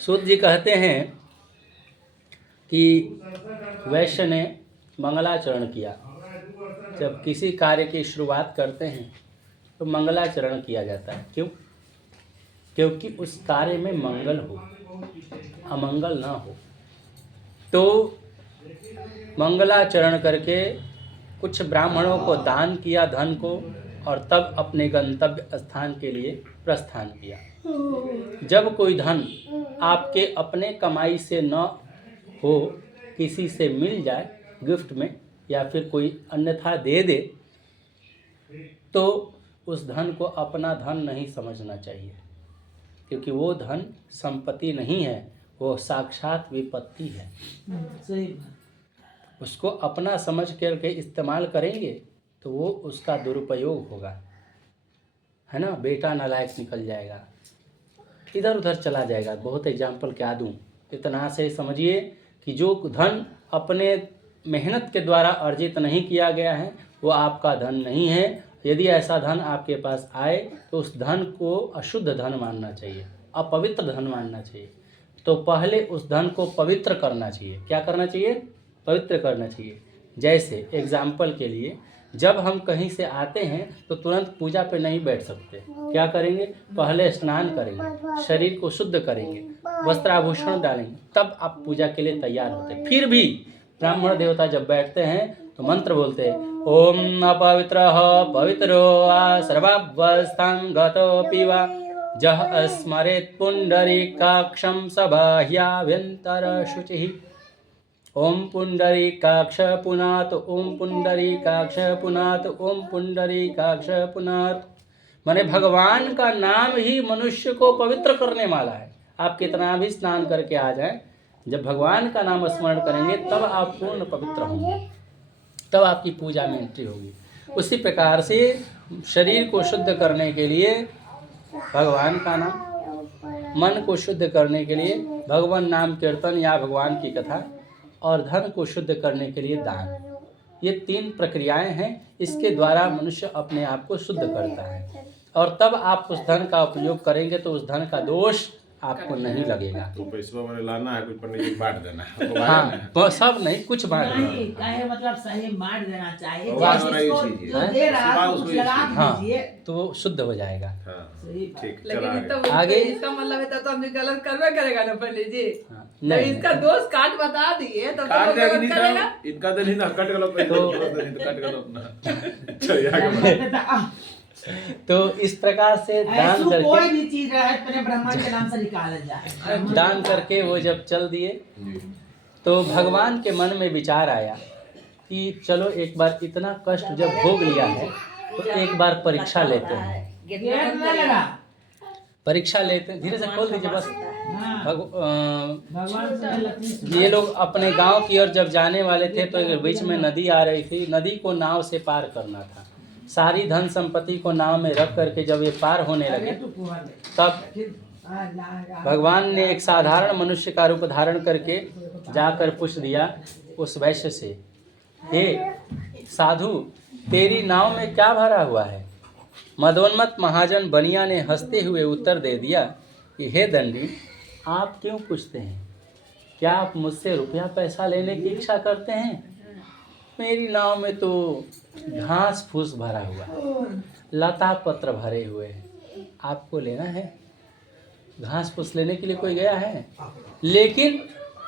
सूत जी कहते हैं कि वैश्य ने मंगलाचरण किया। जब किसी कार्य की शुरुआत करते हैं तो मंगलाचरण किया जाता है। क्यों? क्योंकि उस कार्य में मंगल हो, अमंगल ना हो। तो मंगलाचरण करके कुछ ब्राह्मणों को दान किया धन को, और तब अपने गंतव्य स्थान के लिए प्रस्थान किया। जब कोई धन आपके अपने कमाई से न हो, किसी से मिल जाए गिफ्ट में या फिर कोई अन्यथा दे दे, तो उस धन को अपना धन नहीं समझना चाहिए, क्योंकि वो धन संपत्ति नहीं है, वो साक्षात विपत्ति है। सही बात। उसको अपना समझ करके इस्तेमाल करेंगे तो वो उसका दुरुपयोग होगा, है ना। बेटा नालायक निकल जाएगा, इधर उधर चला जाएगा। बहुत एग्जाम्पल क्या दूं, इतना से समझिए कि जो धन अपने मेहनत के द्वारा अर्जित नहीं किया गया है वो आपका धन नहीं है। यदि ऐसा धन आपके पास आए तो उस धन को अशुद्ध धन मानना चाहिए, अपवित्र धन मानना चाहिए। तो पहले उस धन को पवित्र करना चाहिए। क्या करना चाहिए? पवित्र करना चाहिए। जैसे एग्जाम्पल के लिए, जब हम कहीं से आते हैं तो तुरंत पूजा पे नहीं बैठ सकते। क्या करेंगे? पहले स्नान करेंगे, शरीर को शुद्ध करेंगे, वस्त्राभूषण डालेंगे, तब आप पूजा के लिए तैयार होते हैं। फिर भी ब्राह्मण देवता जब बैठते हैं तो मंत्र बोलते हैं, ओम अपवित्रः पवित्रो वा सर्वावस्थां गतोऽपि वा जः स्मरेत् पुण्डरीकाक्षं स बाह्याभ्यन्तर शुचिः। ओम पुंडरीकाक्ष पुनात, ओम पुंडरीकाक्ष पुनात, ओम पुंडरीकाक्ष पुनात। माने भगवान का नाम ही मनुष्य को पवित्र करने वाला है। आप कितना भी स्नान करके आ जाएं, जब भगवान का नाम स्मरण करेंगे तब आप पूर्ण पवित्र होंगे, तब आपकी पूजा में एंट्री होगी। उसी प्रकार से शरीर को शुद्ध करने के लिए भगवान का नाम, मन को शुद्ध करने के लिए भगवान नाम कीर्तन या भगवान की कथा, और धन को शुद्ध करने के लिए दान। ये 3 प्रक्रियाएं हैं। इसके द्वारा मनुष्य अपने आप को शुद्ध करता है, और तब आप उस धन का उपयोग करेंगे तो उस धन का दोष आपको नहीं लगेगा। तो पैसा मैंने लाना है, कुछ पंडित जी बांट देना है तो हाँ, सब नहीं, कुछ बांट देना। नहीं, काहे मतलब सही बांट देना चाहिए। बात हो जिसको रही चीज़ जो है। दे रहा है उसको कुछ लगा हाँ, दीजिए। तो वो शुद्ध हो जाएगा। हाँ, सही बात। ठीक, लेकिन चला इसका आगे। आगे? इसका मतलब है तो हमें गलत करवे करेगा ना पंडित जी। हाँ, तो नहीं, इसका दोष काट बता दिए तो काट वो देगा गलत नहीं करेगा। तो इनका तो नहीं ना, कट गलो पहले तो- तो कट गलो अपना। चलिए आगे बढ़ो। तो इस प्रकार से दान ऐसी कोई करके, भी चीज रहे तो ब्राह्मण के नाम से निकाला जाए। दान करके वो जब चल दिए जी। तो भगवान के मन में विचार आया कि चलो एक बार इतना कष्ट जब भोग लिया है तो एक बार परीक्षा लेते हैं। गेट न लगा। परीक्षा लेते हैं, धीरे से खोल दीजिए बस। हाँ, भगवान से लक्ष्मी ये लोग अपने गांव की ओर जब जाने वाले थे तो एक बीच में नदी आ रही थी। नदी को नाव से पार करना था। सारी धन संपत्ति को नाव में रख करके जब ये पार होने लगे तब भगवान ने एक साधारण मनुष्य का रूप धारण करके जाकर पूछ दिया उस वैश्य से, हे साधु, तेरी नाव में क्या भरा हुआ है? मदोन्मत्त महाजन बनिया ने हंसते हुए उत्तर दे दिया कि हे दंडी, आप क्यों पूछते हैं? क्या आप मुझसे रुपया पैसा लेने की इच्छा करते हैं? मेरी नाव में तो घास फूस भरा हुआ है, लता पत्र भरे हुए हैं। आपको लेना है? घास फूस लेने के लिए कोई गया है? लेकिन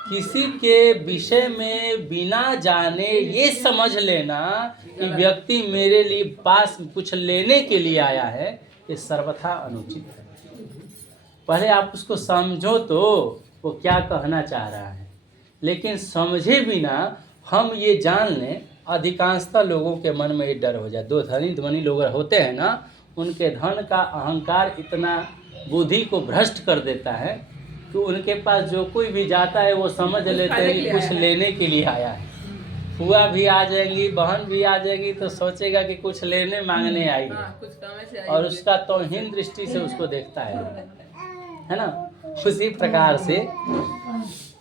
किसी के विषय में बिना जाने ये समझ लेना कि व्यक्ति मेरे लिए पास कुछ लेने के लिए आया है, ये सर्वथा अनुचित है। पहले आप उसको समझो तो वो क्या कहना चाह रहा है। लेकिन समझे बिना हम ये जान लें, अधिकांशतः लोगों के मन में ये डर हो जाए। 2 धनी धनी लोग होते हैं ना, उनके धन का अहंकार इतना बुद्धि को भ्रष्ट कर देता है कि उनके पास जो कोई भी जाता है वो समझ लेते हैं कि कुछ लेने के लिए आया है। फुआ भी आ जाएंगी, बहन भी आ जाएगी तो सोचेगा कि कुछ लेने मांगने आई है, हाँ, कुछ काम से आई और उसका तौहीन दृष्टि से उसको देखता है ना। उसी प्रकार से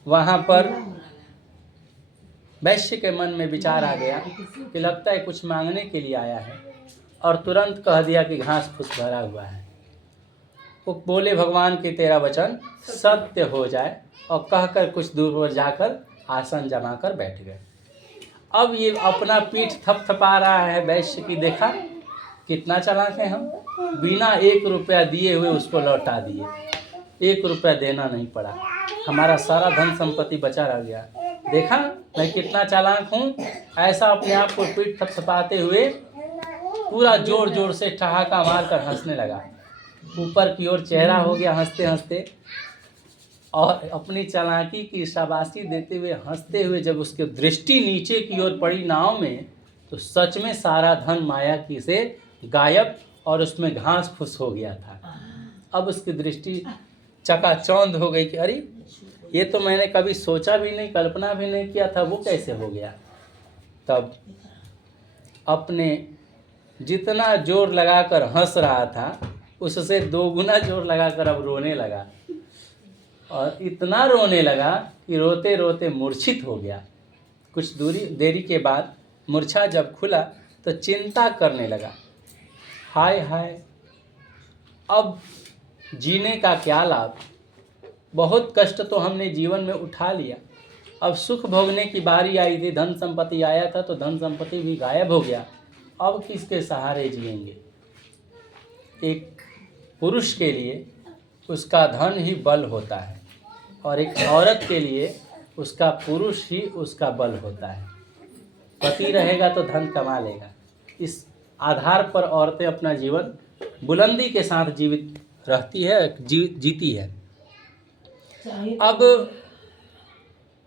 वहाँ पर वैश्य के मन में विचार आ गया कि लगता है कुछ मांगने के लिए आया है, और तुरंत कह दिया कि घास फूस भरा हुआ है। वो बोले भगवान कि तेरा वचन सत्य हो जाए, और कहकर कुछ दूर पर जाकर आसन जमा कर बैठ गए। अब ये अपना पीठ थपथपा रहा है वैश्य की, देखा कितना चालाक है हम, बिना 1 रुपया दिए हुए उसको लौटा दिए, 1 रुपया देना नहीं पड़ा, हमारा सारा धन संपत्ति बचा रह गया। देखा मैं कितना चालाक हूँ। ऐसा अपने आप को पीठ थपथपाते हुए पूरा जोर जोर से ठहाका मार कर हंसने लगा, ऊपर की ओर चेहरा हो गया हंसते हंसते, और अपनी चालाकी की शाबाशी देते हुए हंसते हुए जब उसकी दृष्टि नीचे की ओर पड़ी नाव में, तो सच में सारा धन माया की से गायब और उसमें घास फूस हो गया था। अब उसकी दृष्टि चकाचौंध हो गई कि अरे ये तो मैंने कभी सोचा भी नहीं, कल्पना भी नहीं किया था, वो कैसे हो गया। तब अपने जितना जोर लगाकर हंस रहा था उससे 2 गुना जोर लगाकर अब रोने लगा, और इतना रोने लगा कि रोते रोते मूर्छित हो गया। कुछ देरी के बाद मूर्छा जब खुला तो चिंता करने लगा, हाय हाय अब जीने का क्या लाभ, बहुत कष्ट तो हमने जीवन में उठा लिया, अब सुख भोगने की बारी आई थी, धन संपत्ति आया था तो धन संपत्ति भी गायब हो गया, अब किसके सहारे जिएंगे। एक पुरुष के लिए उसका धन ही बल होता है, और एक औरत के लिए उसका पुरुष ही उसका बल होता है। पति रहेगा तो धन कमा लेगा। इस आधार पर औरतें अपना जीवन बुलंदी के साथ जीवित रहती है, जीती है। अब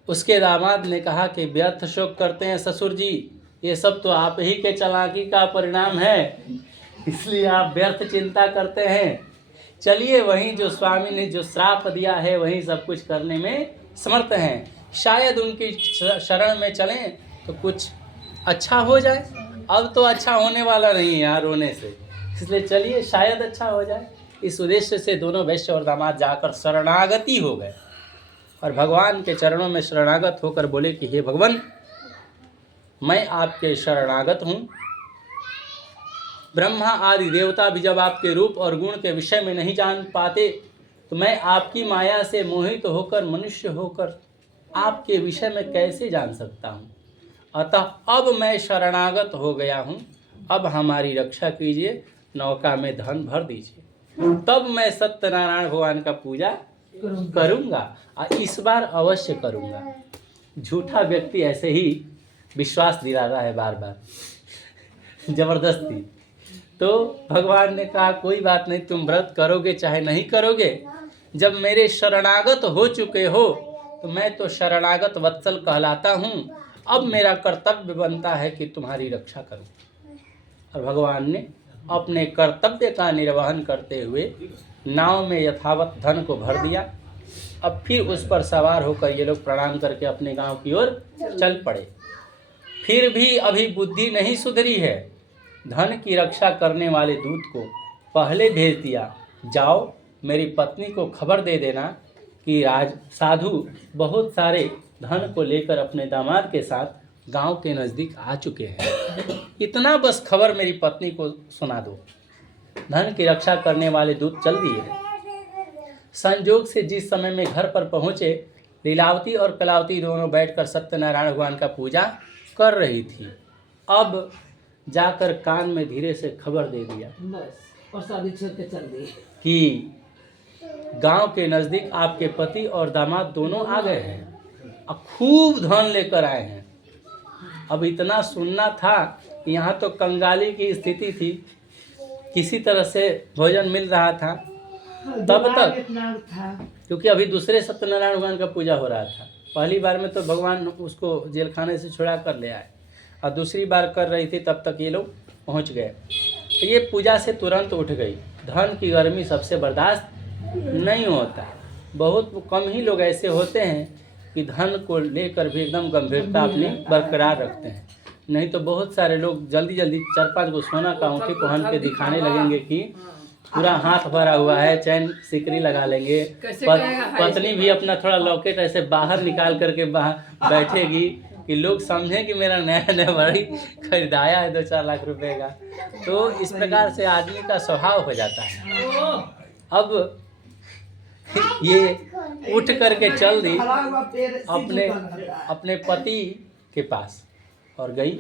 उसके दामाद ने कहा कि व्यर्थ शोक करते हैं ससुर जी, ये सब तो आप ही के चालाकी का परिणाम है, इसलिए आप व्यर्थ चिंता करते हैं। चलिए वहीं जो स्वामी ने जो श्राप दिया है वहीं सब कुछ करने में समर्थ हैं, शायद उनकी शरण में चलें तो कुछ अच्छा हो जाए। अब तो अच्छा होने वाला नहीं है यार रोने से, इसलिए चलिए शायद अच्छा हो जाए। इस उद्देश्य से दोनों वैश्य और दामाद जाकर शरणागति हो गए, और भगवान के चरणों में शरणागत होकर बोले कि हे भगवान, मैं आपके शरणागत हूँ। ब्रह्मा आदि देवता भी जब आपके रूप और गुण के विषय में नहीं जान पाते, तो मैं आपकी माया से मोहित होकर मनुष्य होकर आपके विषय में कैसे जान सकता हूँ। अतः अब मैं शरणागत हो गया हूँ, अब हमारी रक्षा कीजिए, नौका में धन भर दीजिए, तब मैं सत्यनारायण भगवान का पूजा करूँगा, और इस बार अवश्य करूँगा। झूठा व्यक्ति ऐसे ही विश्वास दिलाता है बार बार ज़बरदस्ती। तो भगवान ने कहा कोई बात नहीं, तुम व्रत करोगे चाहे नहीं करोगे, जब मेरे शरणागत हो चुके हो तो मैं तो शरणागत वत्सल कहलाता हूँ, अब मेरा कर्तव्य बनता है कि तुम्हारी रक्षा करूँ। और भगवान ने अपने कर्तव्य का निर्वहन करते हुए नाव में यथावत धन को भर दिया। अब फिर उस पर सवार होकर ये लोग प्रणाम करके अपने गांव की ओर चल पड़े। फिर भी अभी बुद्धि नहीं सुधरी है। धन की रक्षा करने वाले दूत को पहले भेज दिया, जाओ मेरी पत्नी को खबर दे देना कि राज साधु बहुत सारे धन को लेकर अपने दामाद के साथ गांव के नज़दीक आ चुके हैं, इतना बस खबर मेरी पत्नी को सुना दो। धन की रक्षा करने वाले दूत चल दिए। संजोग से जिस समय में घर पर पहुँचे, लीलावती और कलावती दोनों बैठकर सत्यनारायण भगवान का पूजा कर रही थी। अब जाकर कान में धीरे से खबर दे दिया बस और शादी छोड़ के चल दी कि गांव के नज़दीक आपके पति और दामाद दोनों आ गए हैं, अब खूब धन लेकर आए हैं। अब इतना सुनना था कि यहाँ तो कंगाली की स्थिति थी, किसी तरह से भोजन मिल रहा था तब तक, इतना था क्योंकि अभी दूसरे सत्यनारायण भगवान का पूजा हो रहा था। पहली बार में तो भगवान उसको जेल खाने से छुड़ा कर ले आए, और दूसरी बार कर रही थी तब तक ये लोग पहुंच गए। तो ये पूजा से तुरंत उठ गई। धन की गर्मी सबसे बर्दाश्त नहीं होता। बहुत कम ही लोग ऐसे होते हैं कि धन को लेकर भी एकदम गंभीरता अपनी बरकरार रखते हैं, नहीं तो बहुत सारे लोग जल्दी जल्दी 4-5 गो सोना का अंगूठी पहन के दिखाने लगेंगे कि पूरा हाथ भरा हुआ है, चैन सिकरी लगा लेंगे। पत्नी भी अपना थोड़ा लॉकेट ऐसे बाहर निकाल करके बाहर बैठेगी कि लोग समझें कि मेरा नया नया बड़ी खरीदाया है 2-4 लाख रुपए का। तो इस प्रकार से आदमी का स्वभाव हो जाता है। अब ये उठ करके चल दी खड़ा हुआ पैर से अपने झुका रहता है। अपने पति के पास और गई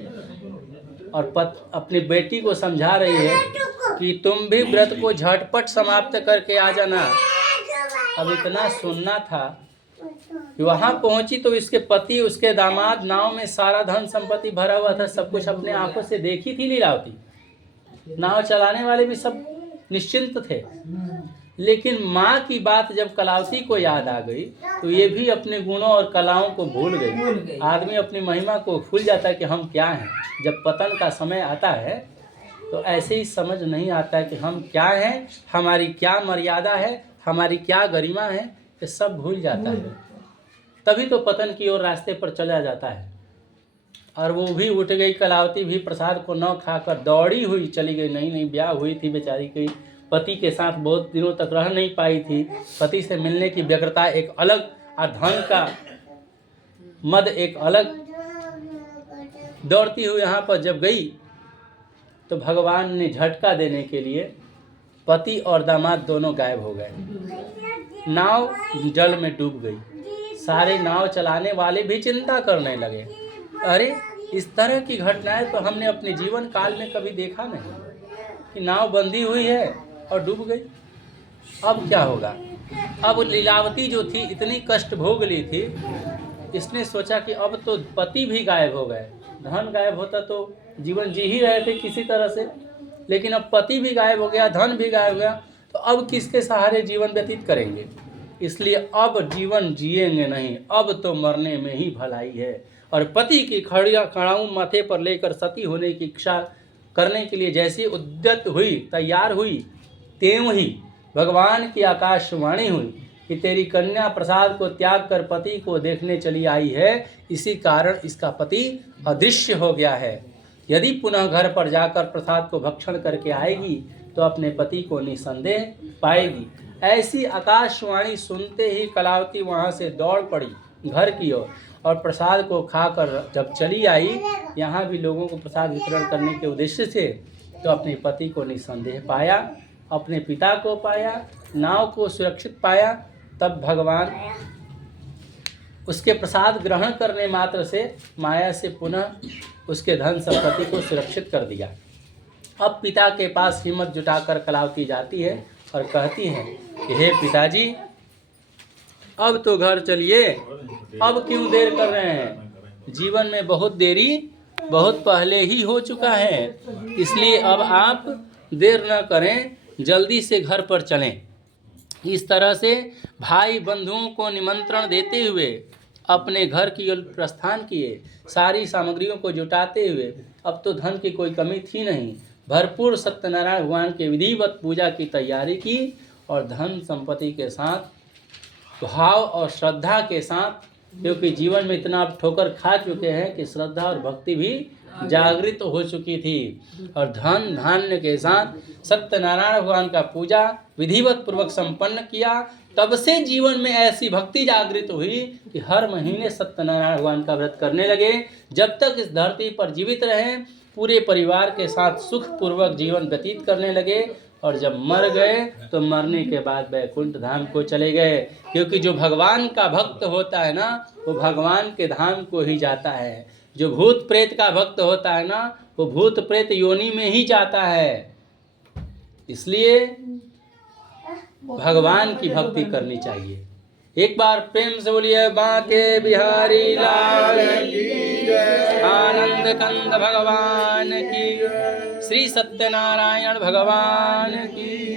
और अपनी बेटी को समझा रही है कि तुम भी व्रत को झटपट समाप्त करके आ जाना। अब इतना सुनना था कि वहां पहुंची तो इसके पति उसके दामाद नाव में सारा धन संपत्ति भरा हुआ था, सब कुछ अपने आंखों से देखी थी लीलावती। नाव चलाने वाले भी सब निश्चिंत थे, लेकिन माँ की बात जब कलावती को याद आ गई तो ये भी अपने गुणों और कलाओं को भूल गई। आदमी अपनी महिमा को भूल जाता है कि हम क्या हैं। जब पतन का समय आता है तो ऐसे ही समझ नहीं आता है कि हम क्या हैं, हमारी क्या मर्यादा है, हमारी क्या गरिमा है, ये सब भूल जाता है। तभी तो पतन की ओर रास्ते पर चला जाता है। और वो भी उठ गई, कलावती भी प्रसाद को न खाकर दौड़ी हुई चली गई। नहीं ब्याह हुई थी बेचारी की, पति के साथ बहुत दिनों तक रह नहीं पाई थी। पति से मिलने की व्यग्रता एक अलग और धन का मद एक अलग। दौड़ती हुई यहाँ पर जब गई तो भगवान ने झटका देने के लिए पति और दामाद दोनों गायब हो गए। नाव जल में डूब गई। सारे नाव चलाने वाले भी चिंता करने लगे, अरे इस तरह की घटनाएं तो हमने अपने जीवन काल में कभी देखा नहीं कि नाव बंधी हुई है और डूब गई। अब क्या होगा। अब लीलावती जो थी इतनी कष्ट भोग ली थी, इसने सोचा कि अब तो पति भी गायब हो गए, धन गायब होता तो जीवन जी ही रहे थे किसी तरह से, लेकिन अब पति भी गायब हो गया, धन भी गायब हो गया, तो अब किसके सहारे जीवन व्यतीत करेंगे। इसलिए अब जीवन जिएंगे नहीं, अब तो मरने में ही भलाई है। और पति की खड़ाऊ माथे पर लेकर सती होने की इच्छा करने के लिए जैसी उद्यत हुई, तैयार हुई, त्यों ही भगवान की आकाशवाणी हुई कि तेरी कन्या प्रसाद को त्याग कर पति को देखने चली आई है, इसी कारण इसका पति अदृश्य हो गया है। यदि पुनः घर पर जाकर प्रसाद को भक्षण करके आएगी तो अपने पति को निसंदेह पाएगी। ऐसी आकाशवाणी सुनते ही कलावती वहाँ से दौड़ पड़ी घर की ओर और प्रसाद को खाकर जब चली आई, यहाँ भी लोगों को प्रसाद वितरण करने के उद्देश्य से, तो अपने पति को निसंदेह पाया, अपने पिता को पाया, नाव को सुरक्षित पाया। तब भगवान उसके प्रसाद ग्रहण करने मात्र से माया से पुनः उसके धन संपत्ति को सुरक्षित कर दिया। अब पिता के पास हिम्मत जुटाकर कलावती जाती है और कहती है कि हे पिताजी, अब तो घर चलिए, अब क्यों देर कर रहे हैं। जीवन में बहुत देरी बहुत पहले ही हो चुका है, इसलिए अब आप देर न करें, जल्दी से घर पर चलें। इस तरह से भाई बंधुओं को निमंत्रण देते हुए अपने घर की ओर प्रस्थान किए। सारी सामग्रियों को जुटाते हुए, अब तो धन की कोई कमी थी नहीं, भरपूर सत्यनारायण भगवान के विधिवत पूजा की तैयारी की और धन संपत्ति के साथ, भाव और श्रद्धा के साथ, क्योंकि जीवन में इतना आप ठोकर खा चुके हैं कि श्रद्धा और भक्ति भी जागृत हो चुकी थी। और धन धान्य के साथ सत्यनारायण भगवान का पूजा विधिवत पूर्वक संपन्न किया। तब से जीवन में ऐसी भक्ति जागृत हुई कि हर महीने सत्यनारायण भगवान का व्रत करने लगे। जब तक इस धरती पर जीवित रहे पूरे परिवार के साथ सुखपूर्वक जीवन व्यतीत करने लगे, और जब मर गए तो मरने के बाद वैकुंठ धाम को चले गए। क्योंकि जो भगवान का भक्त होता है ना, वो भगवान के धाम को ही जाता है। जो भूत प्रेत का भक्त होता है ना, वो भूत प्रेत योनि में ही जाता है। इसलिए भगवान की भक्ति करनी चाहिए। एक बार प्रेम से बोलिए बांके बिहारी लाल की, आनंद कंद भगवान की, श्री सत्यनारायण भगवान की।